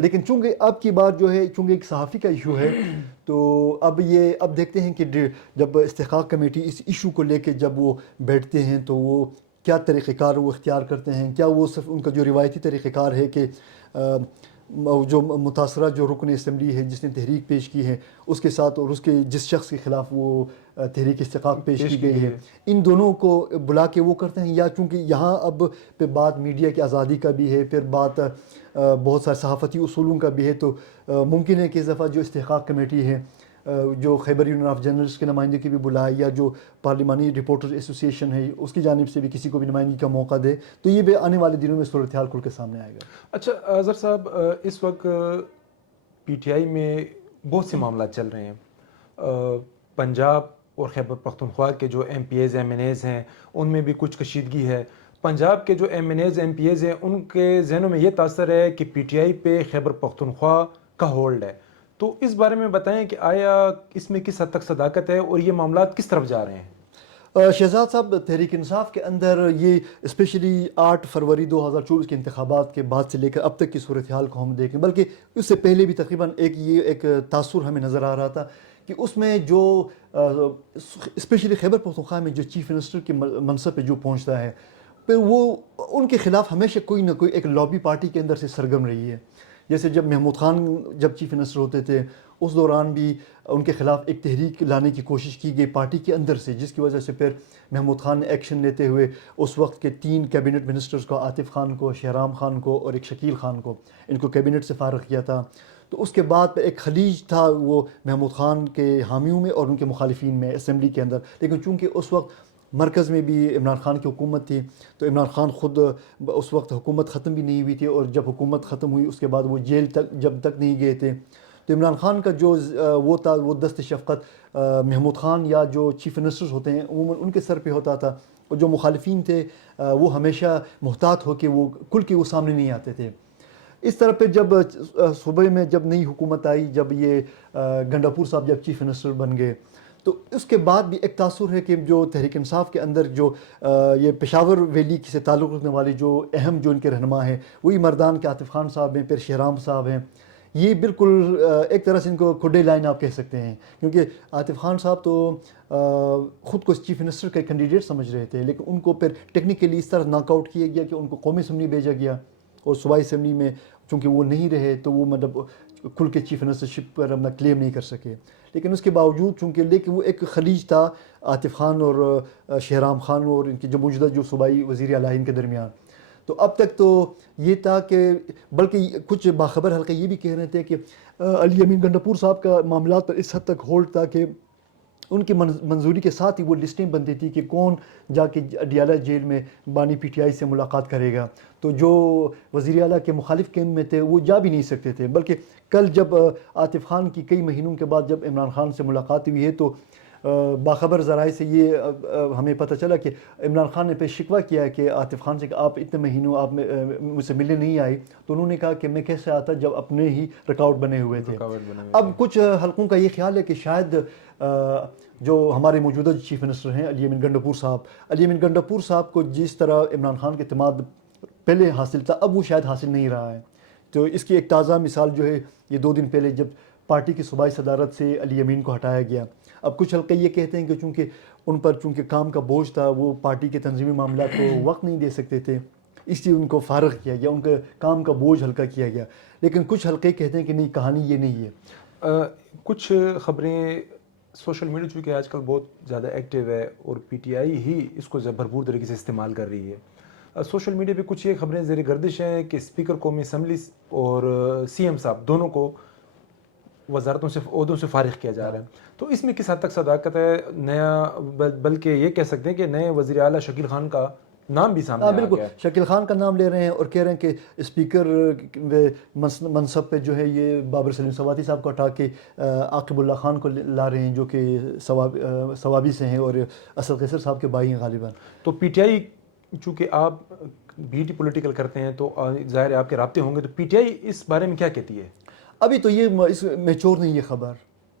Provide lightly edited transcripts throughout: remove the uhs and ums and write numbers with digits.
لیکن چونکہ اب کی بات جو ہے چونکہ ایک صحافی کا ایشو ہے تو اب دیکھتے ہیں کہ جب استحقاق کمیٹی اس ایشو کو لے کے جب وہ بیٹھتے ہیں تو وہ کیا طریقہ کار وہ اختیار کرتے ہیں. کیا وہ صرف ان کا جو روایتی طریقہ کار ہے کہ جو متاثرہ جو رکن اسمبلی ہے جس نے تحریک پیش کی ہے اس کے ساتھ اور اس کے جس شخص کے خلاف وہ تحریک استحقاق پیش کی گئی ہے ان دونوں کو بلا کے وہ کرتے ہیں, یا چونکہ یہاں اب پہ بات میڈیا کی آزادی کا بھی ہے, پھر بات بہت سارے صحافتی اصولوں کا بھی ہے, تو ممکن ہے کہ اس دفعہ جو استحقاق کمیٹی ہے جو خیبر یونین آف جرنلسٹ کے نمائندے کی بھی بلائے یا جو پارلیمانی رپورٹر ایسوسی ایشن ہے اس کی جانب سے بھی کسی کو بھی نمائندگی کا موقع دے, تو یہ بھی آنے والے دنوں میں صورتحال کھل کے سامنے آئے گا. اچھا اظہر صاحب, اس وقت پی ٹی آئی میں بہت سے معاملات چل رہے ہیں. پنجاب اور خیبر پختونخوا کے جو M P As M N As ہیں ان میں بھی کچھ کشیدگی ہے. پنجاب کے جو M N As M P As ہیں ان کے ذہنوں میں یہ تاثر ہے کہ پی ٹی آئی پہ خیبر پختونخوا کا ہولڈ ہے, تو اس بارے میں بتائیں کہ آیا اس میں کس حد تک صداقت ہے اور یہ معاملات کس طرف جا رہے ہیں؟ شہزاد صاحب, تحریک انصاف کے اندر یہ اسپیشلی 8 فروری 2024 کے انتخابات کے بعد سے لے کر اب تک کی صورتحال کو ہم دیکھیں, بلکہ اس سے پہلے بھی تقریباً ایک تاثر ہمیں نظر آ رہا تھا کہ اس میں جو اسپیشلی خیبر پختونخوا میں جو چیف منسٹر کے منصب پہ جو پہنچتا ہے پھر وہ ان کے خلاف ہمیشہ کوئی نہ کوئی ایک لابی پارٹی کے اندر سے سرگرم رہی ہے. جیسے جب محمود خان جب چیف منسٹر ہوتے تھے اس دوران بھی ان کے خلاف ایک تحریک لانے کی کوشش کی گئی پارٹی کے اندر سے, جس کی وجہ سے پھر محمود خان نے ایکشن لیتے ہوئے اس وقت کے 3 کیبنٹ منسٹرز کو, عاطف خان کو, شہرام خان کو اور ایک شکیل خان کو, ان کو کیبنٹ سے فارغ کیا تھا. تو اس کے بعد پہ ایک خلیج تھا وہ محمود خان کے حامیوں میں اور ان کے مخالفین میں اسمبلی کے اندر, لیکن چونکہ اس وقت مرکز میں بھی عمران خان کی حکومت تھی تو عمران خان خود اس وقت حکومت ختم بھی نہیں ہوئی تھی, اور جب حکومت ختم ہوئی اس کے بعد وہ جیل تک جب تک نہیں گئے تھے تو عمران خان کا جو وہ تھا وہ دست شفقت محمود خان یا جو چیف منسٹرز ہوتے ہیں عموماً ان کے سر پہ ہوتا تھا, اور جو مخالفین تھے وہ ہمیشہ محتاط ہو کے وہ کھل کے وہ سامنے نہیں آتے تھے. اس طرح پہ جب صوبے میں جب نئی حکومت آئی, جب یہ گنڈاپور صاحب جب چیف منسٹر بن گئے تو اس کے بعد بھی ایک تاثر ہے کہ جو تحریک انصاف کے اندر جو یہ پشاور ویلی سے تعلق رکھنے والے جو اہم جو ان کے رہنما ہیں وہی مردان کے عاطف خان صاحب ہیں, پھر شہرام صاحب ہیں. یہ بالکل ایک طرح سے ان کو کھڈے لائن آپ کہہ سکتے ہیں, کیونکہ عاطف خان صاحب تو خود کو چیف منسٹر کے کینڈیڈیٹ سمجھ رہے تھے, لیکن ان کو پھر ٹیکنیکلی اس طرح ناک آؤٹ کیا گیا کہ ان کو قومی اسمبلی بھیجا گیا, اور صوبائی اسمبلی میں چونکہ وہ نہیں رہے تو وہ مطلب کھل کے چیف منسٹرشپ پر اپنا کلیم نہیں کر سکے. لیکن اس کے باوجود چونکہ لیکن وہ ایک خلیج تھا عاطف خان اور شہرام خان اور ان کے جو موجودہ جو صوبائی وزیر اعلیٰ ان کے درمیان, تو اب تک تو یہ تھا کہ بلکہ کچھ باخبر حلقے یہ بھی کہہ رہے تھے کہ علی امین گنڈاپور صاحب کا معاملات پر اس حد تک ہولڈ تھا کہ ان کی منظوری کے ساتھ ہی وہ لسٹیں بنتی تھی کہ کون جا کے اڈیالہ جیل میں بانی پی ٹی آئی سے ملاقات کرے گا. تو جو وزیر اعلیٰ کے مخالف کیمپ میں تھے وہ جا بھی نہیں سکتے تھے, بلکہ کل جب عاطف خان کی کئی مہینوں کے بعد جب عمران خان سے ملاقات ہوئی ہے تو باخبر ذرائع سے یہ ہمیں پتہ چلا کہ عمران خان نے پہ شکوہ کیا ہے کہ عاطف خان سے کہ آپ اتنے مہینوں آپ مجھ سے ملنے نہیں آئے, تو انہوں نے کہا کہ میں کیسے آتا جب اپنے ہی ریکارڈ بنے ہوئے تھے. اب کچھ حلقوں کا یہ خیال ہے کہ شاید جو ہمارے موجودہ چیف منسٹر ہیں علی امین گنڈاپور صاحب کو جس طرح عمران خان کے اعتماد پہلے حاصل تھا اب وہ شاید حاصل نہیں رہا ہے. تو اس کی ایک تازہ مثال جو ہے یہ 2 دن پہلے جب پارٹی کی صوبائی صدارت سے علی امین کو ہٹایا گیا. اب کچھ حلقے یہ کہتے ہیں کہ چونکہ ان پر چونکہ کام کا بوجھ تھا وہ پارٹی کے تنظیمی معاملات کو وقت نہیں دے سکتے تھے, اس لیے ان کو فارغ کیا گیا, ان کے کام کا بوجھ ہلکا کیا گیا. لیکن کچھ حلقے کہتے ہیں کہ نہیں, کہانی یہ نہیں ہے. کچھ خبریں سوشل میڈیا چونکہ آج کل بہت زیادہ ایکٹیو ہے اور پی ٹی آئی ہی اس کو بھرپور طریقے سے استعمال کر رہی ہے, سوشل میڈیا پہ کچھ یہ خبریں زیر گردش ہیں کہ اسپیکر قومی اسمبلی اور سی ایم صاحب دونوں کو وزارتوں سے عہدوں سے فارغ کیا جا رہا ہے. تو اس میں کس حد تک صداقت ہے؟ نیا بلکہ یہ کہہ سکتے ہیں کہ نئے وزیر اعلیٰ شکیل خان کا نام بھی سامنے آ گیا. بالکل شکیل خان کا نام لے رہے ہیں اور کہہ رہے ہیں کہ اسپیکر منصب پہ جو ہے یہ بابر سلیم سواتی صاحب کو ہٹا کے عاقب اللہ خان کو لا رہے ہیں جو کہ ثوابی سے ہیں اور اسد قیصر صاحب کے بھائی ہیں غالباً. تو پی ٹی آئی چونکہ آپ بی ٹی پولیٹیکل کرتے ہیں تو ظاہر ہے آپ کے رابطے ہوں گے, تو پی ٹی آئی اس بارے میں کیا کہتی ہے؟ ابھی تو یہ میچور نہیں یہ خبر,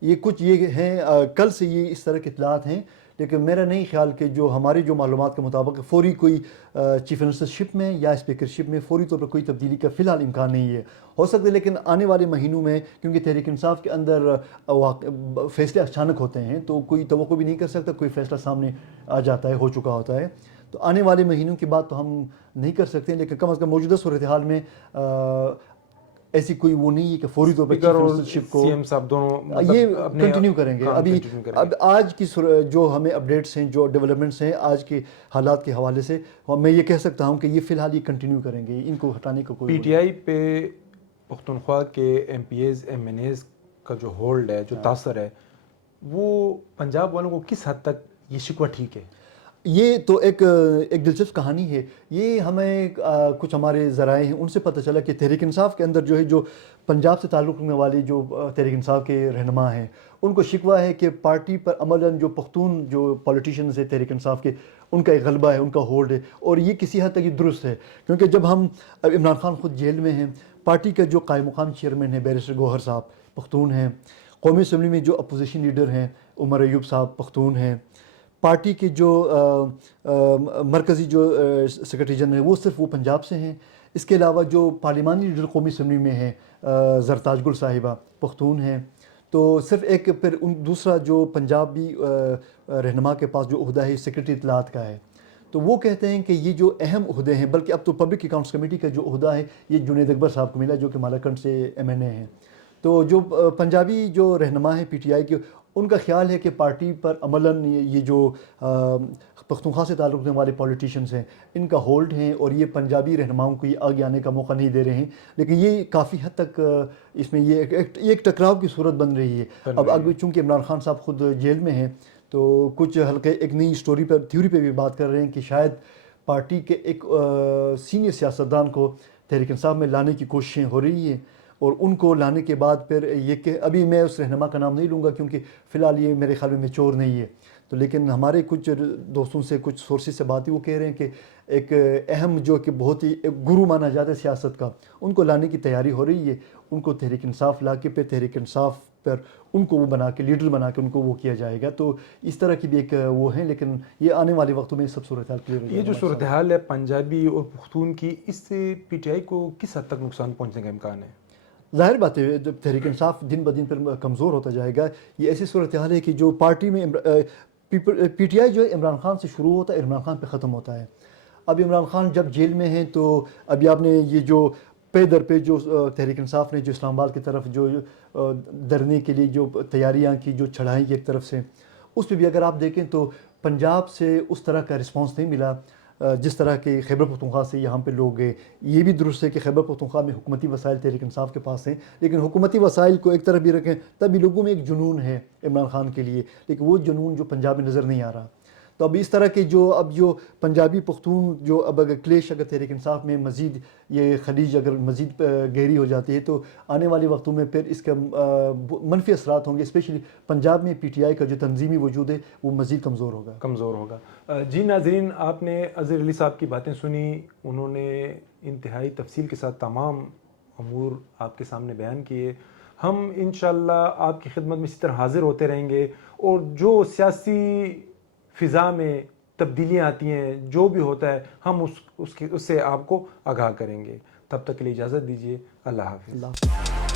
یہ کچھ یہ ہیں کل سے یہ اس طرح کے اطلاعات ہیں، لیکن میرا نہیں خیال کہ جو ہماری جو معلومات کے مطابق فوری کوئی چیف منسٹرشپ میں یا اسپیکرشپ میں فوری طور پر کوئی تبدیلی کا فی الحال امکان نہیں ہے. ہو سکتا ہے لیکن آنے والے مہینوں میں، کیونکہ تحریک انصاف کے اندر فیصلے اچانک ہوتے ہیں تو کوئی توقع بھی نہیں کر سکتا، کوئی فیصلہ سامنے آ جاتا ہے، ہو چکا ہوتا ہے. تو آنے والے مہینوں کی بات تو ہم نہیں کر سکتے، لیکن کم از کم موجودہ صورتحال میں ایسی کوئی وہ نہیں ہے کہ فوری طور پر اسپیکر اور چیف منسٹرشپ کو سی ایم صاحب دونوں یہ کنٹینیو کریں گے. ابھی اب آج کی جو ہمیں اپڈیٹس ہیں، جو ڈیولپمنٹس ہیں آج کے حالات کے حوالے سے، میں یہ کہہ سکتا ہوں کہ یہ فی الحال یہ کنٹینیو کریں گے، ان کو ہٹانے کا کوئی پی ٹی آئی پہ پختونخوا کے M P As M N As کا جو ہولڈ ہے، جو تاثر ہے، وہ پنجاب والوں کو کس حد تک یہ شکوہ ٹھیک ہے؟ یہ تو ایک دلچسپ کہانی ہے. یہ ہمیں کچھ ہمارے ذرائع ہیں ان سے پتہ چلا کہ تحریک انصاف کے اندر جو ہے، جو پنجاب سے تعلق رکھنے والے جو تحریک انصاف کے رہنما ہیں، ان کو شکوہ ہے کہ پارٹی پر عملاً جو پختون جو پولیٹیشنز ہیں تحریک انصاف کے، ان کا ایک غلبہ ہے، ان کا ہولڈ ہے. اور یہ کسی حد تک یہ درست ہے، کیونکہ جب ہم عمران خان خود جیل میں ہیں، پارٹی کا جو قائم مقام چیئرمین ہے بیرسٹر گوہر صاحب پختون ہیں، قومی اسمبلی میں جو اپوزیشن لیڈر ہیں عمر ایوب صاحب پختون ہیں، پارٹی کے جو مرکزی جو سیکرٹری جنرل ہیں وہ صرف وہ پنجاب سے ہیں. اس کے علاوہ جو پارلیمانی لیڈر قومی اسمبلی میں ہیں زرتاج گل صاحبہ پختون ہیں. تو صرف ایک پھر دوسرا جو پنجابی رہنما کے پاس جو عہدہ ہے سیکرٹری اطلاعات کا ہے، تو وہ کہتے ہیں کہ یہ جو اہم عہدے ہیں، بلکہ اب تو پبلک اکاؤنٹس کمیٹی کا جو عہدہ ہے یہ جنید اکبر صاحب کو ملا، جو کہ مالاکنڈ سے ایم این اے ہیں. تو جو پنجابی جو رہنما ہیں پی ٹی آئی کے، ان کا خیال ہے کہ پارٹی پر عملاً یہ جو پختونخوا سے تعلق رکھنے والے پولیٹیشنز ہیں ان کا ہولڈ ہیں، اور یہ پنجابی رہنماؤں کو یہ آگے آنے کا موقع نہیں دے رہے ہیں. لیکن یہ کافی حد تک اس میں یہ ایک ٹکراؤ کی صورت بن رہی ہے. اب چونکہ عمران خان صاحب خود جیل میں ہیں، تو کچھ ہلکے ایک نئی اسٹوری پر تھیوری پہ بھی بات کر رہے ہیں کہ شاید پارٹی کے ایک سینئر سیاستدان کو تحریک انصاف میں لانے کی کوششیں ہو رہی ہیں، اور ان کو لانے کے بعد پھر یہ کہ ابھی میں اس رہنما کا نام نہیں لوں گا کیونکہ فی الحال یہ میرے خیال میں میچور نہیں ہے. تو لیکن ہمارے کچھ دوستوں سے کچھ سورسز سے بات ہوئی، وہ کہہ رہے ہیں کہ ایک اہم جو کہ بہت ہی ایک گرو مانا جاتا ہے سیاست کا، ان کو لانے کی تیاری ہو رہی ہے. ان کو تحریک انصاف لا کے پھر تحریک انصاف پر ان کو وہ بنا کے لیڈر بنا کے ان کو وہ کیا جائے گا. تو اس طرح کی بھی ایک وہ ہیں، لیکن یہ آنے والے وقتوں میں سب صورتحال کلیئر ہو جائے گا. یہ جو صورتحال ہے پنجابی اور پختون کی، اس سے پی ٹی آئی کو کس حد تک نقصان پہنچنے کا امکان ہے؟ ظاہر بات ہے جب تحریک انصاف دن بدن پر کمزور ہوتا جائے گا. یہ ایسی صورتحال ہے کہ جو پارٹی میں پی ٹی آئی جو ہے عمران خان سے شروع ہوتا ہے، عمران خان پہ ختم ہوتا ہے. اب عمران خان جب جیل میں ہیں تو ابھی آپ نے یہ جو پے در پہ جو تحریک انصاف نے جو اسلام آباد کی طرف جو دھرنے کے لیے جو تیاریاں کی، جو چڑھائی کی ایک طرف سے، اس پہ بھی اگر آپ دیکھیں تو پنجاب سے اس طرح کا رسپانس نہیں ملا جس طرح کے خیبر پختونخوا سے یہاں پہ لوگ گئے. یہ بھی درست ہے کہ خیبر پختونخوا میں حکومتی وسائل تحریک انصاف کے پاس ہیں، لیکن حکومتی وسائل کو ایک طرف بھی رکھیں تب بھی لوگوں میں ایک جنون ہے عمران خان کے لیے، لیکن وہ جنون جو پنجاب میں نظر نہیں آ رہا. تو اب اس طرح کے جو پنجابی پختون جو اب اگر کلیش اگر تحریک انصاف میں مزید یہ خلیج اگر مزید گہری ہو جاتی ہے تو آنے والے وقتوں میں پھر اس کا منفی اثرات ہوں گے. اسپیشلی پنجاب میں پی ٹی آئی کا جو تنظیمی وجود ہے وہ مزید کمزور ہوگا. جی ناظرین، آپ نے اظہر علی صاحب کی باتیں سنی. انہوں نے انتہائی تفصیل کے ساتھ تمام امور آپ کے سامنے بیان کیے. ہم انشاءاللہ آپ کی خدمت میں اسی طرح حاضر ہوتے رہیں گے، اور جو سیاسی فضا میں تبدیلیاں آتی ہیں، جو بھی ہوتا ہے، ہم اس سے آپ کو آگاہ کریں گے. تب تک کے لیے اجازت دیجیے. اللہ حافظ.